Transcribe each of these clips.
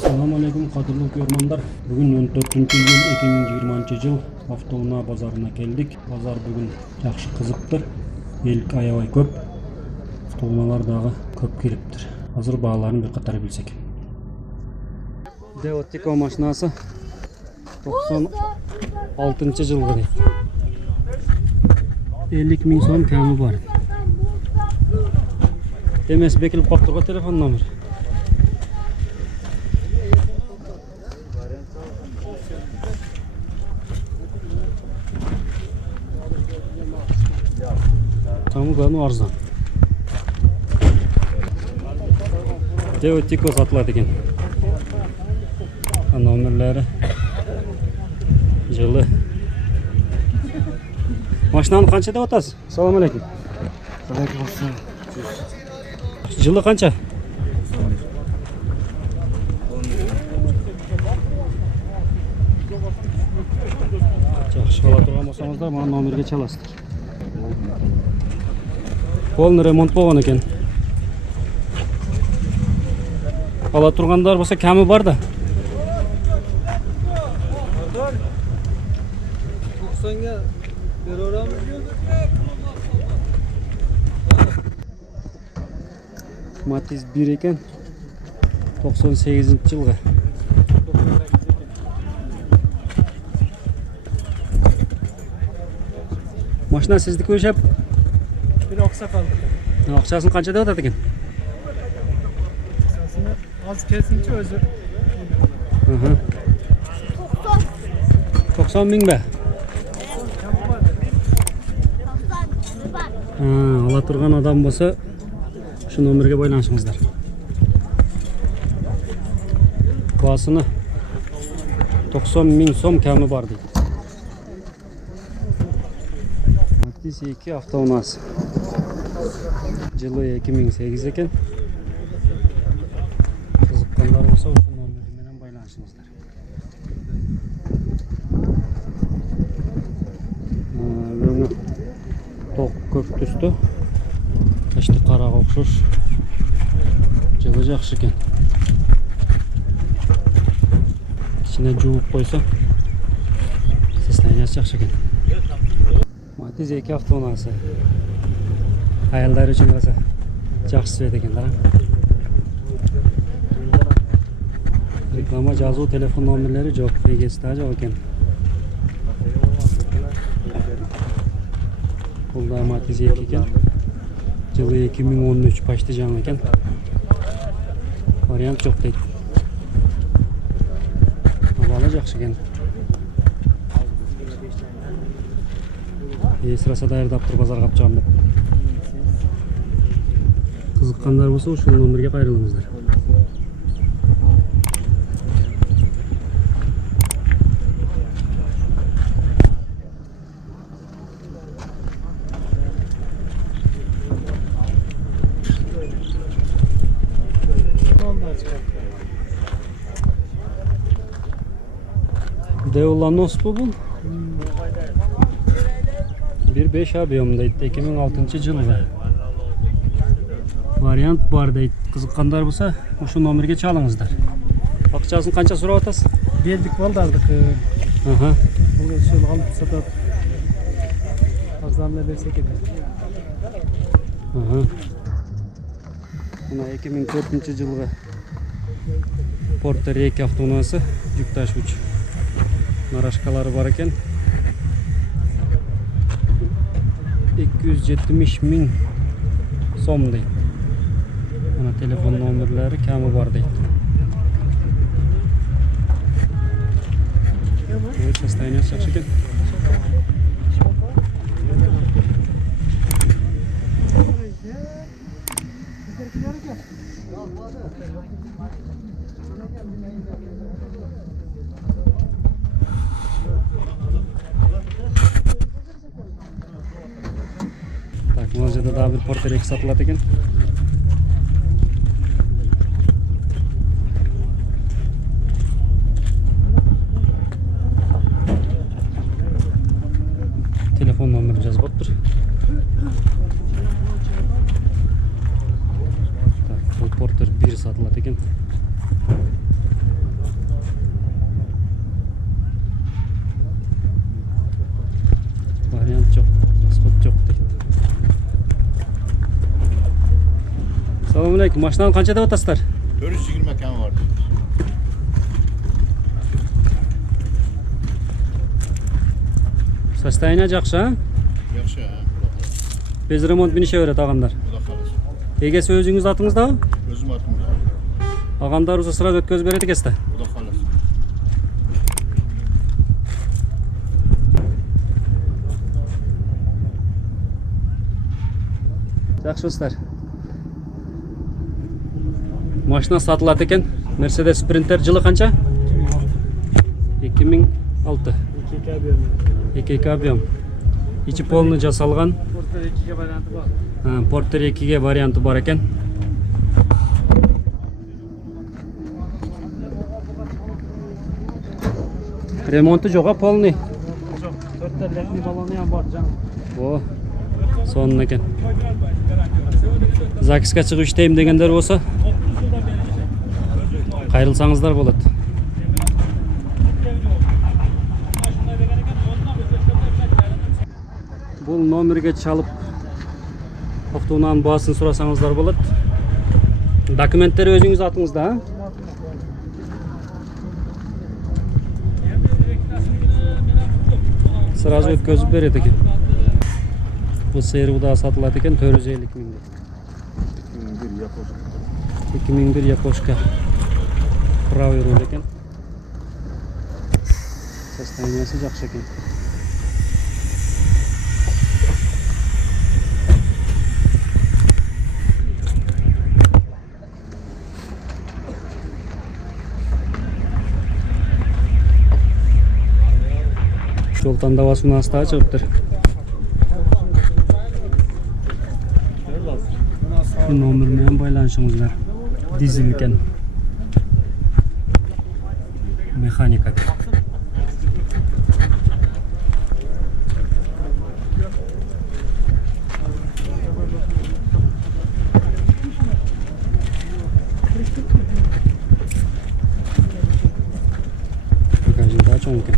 Assalamu alaikum qadrli көрерmanдар. Бүгін 14 iyul 2020 жыл автоунаа базарына келдік. Базар бүгін жақсы қызыптыр. Елік аябай көп. Автоунаалар дағы көп келіптір. Азыр бағаларын бір қатар білсек. Деотико машинасы 96 жылғы дейді. 50 000 сом кәмі бар. Демес бекіліп қоқтырға телефон номер. Камугану арзан. Деотико сатылады екен. Номерлері жылы. Машинаны қанша деп отасыз? Салам алейкум. Жылы қанша? Жақсы қала тұрған болсаңыздар, маған номерге çalасыздар. Полный ремонт болған екен. Ала тұрғандар болса кәмі бар да. 90-ға берорамыз. Matiz 1 екен. 98 жылғы. Машина сіздікі өшеп? Bir aksa kaldı. Ақшасын қанша деп отады екен? Akşasını az kesince özür. 90 000 бе? Ала тұрған адам болса, şu номерге байланышыңыздар. Басыны 90 000 сом кәмі бар дейді. Matiz 2 автоунасы. Жылы 2008 екен. Қызыққандар болса, осы номермен байланышыңыздар. Өңі тоқ көк түсті. Кәшті қараға ұқсас. Жылы жақсы екен. İçine жуып қойса, состояниесі жақсы екен. Matiz 2 автоунасы. Ayallar için rasa жақсы свет екендер. Реклама жазу телефон номерлері жоқ, егесі да жоқ екен. Бұл да Matiz 2 екен. Жылы 2013 почти жаңа екен. Вариант жоқ дейді. Бағалы жақсы екен. Сыраса дайырдап тұр базарға алып шығамын деп. Қызыққандар болса, ушул номерге қайрылыңыздар. Deolanos bu. 1.5 объемдайды, 2006 жылғы. Вариант бар дейді. Қызыққандар болса, ошо номерге çalыңыздар. Ақшасын қанша сұрап атасыз? Бердік балды алдық. Бұл шөл қалып сатып. Арзанына берсек еді. Мына 2004 жылғы Porter 2 автоунасы, жүк ташуыч. Нарашкалары бар екен. 270 000 сом дейді. Ana telefon номерлері кәмі бар дейді. Состояниесі жақсы екен. Так, мына жерде да бір Porter 2 сатылады екен. Telefon номері жазып отыр. Бұл Porter 1 сатылады екен. алейкум. Машинаны канча деп атасыздар? 420 кем var. Состояние жакшы, а? Yaxşı ha. Без ремонт минише берет агандар. Xudo xolasa. Эгеси өзүңүз атыңыздабы? Özüm atımda. Агандар болсо сразу өткөзүп берет экенсиз да. Xudo xolasa. Жакшы достор. Машина сатылат экен. Mercedes Sprinter жылы канча? 2006. 2 объем. Ичи полный жасалган. Porter 2 варианты бар экен. Ремонту жок, а полный. Жоқ, 4 летний баллоны ham бар жаңа. О, сонун экен. Закиска чыгып иштейм дегендер болсо кайрылсаңыздар болот. Бул номерге чалып автоунаанын баасын сурасаңыздар болот. Документтери өзүңүз атыңызда, а? Сразу өткөзүп берет экен. Бул сыйыр да сатылат экен 450 миңге. 2001 Япошка. Правый руль экен. Состояниясы жакшы экен. Жол тандабасынан астага чыгыптыр. Номер менен байланышыңыздар. Дизель экен. Механика. Багажында чоң экен.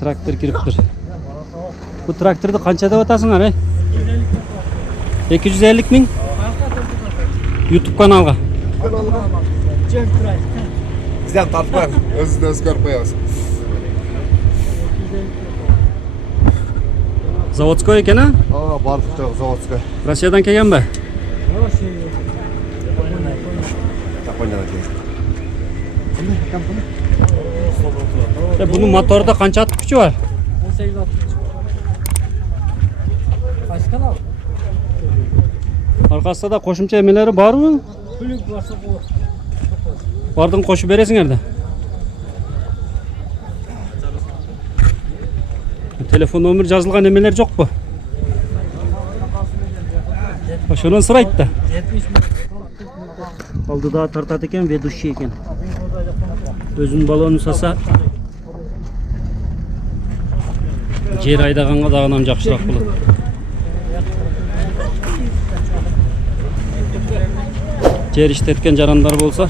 Трактор кириптир. Bu traktörde kança деп атасыңар, ай? 250 миң? YouTube каналга. Bizden tartma. Özünü özgür koyarız. Заводской екен, а? Barfıkta zavodska. Россиядан келген бе? Japoniya'dan geldi. Bunun motorda kança at gücü var? 18 60. Kaç kanal? Arkasında da koşumça emeleri var mı? Kulüp varsa bu. Bardın koşu beresin nerede? Telefon номер жазылған emeler жоқ bu. Ошонон сұрайды да. 70 bin. Алдыда тартат екен, ведущий екен. Өзүнүн балонун саса жер айдаганга дагы жакшыраак болот. Жер иштеткен жарандар болсо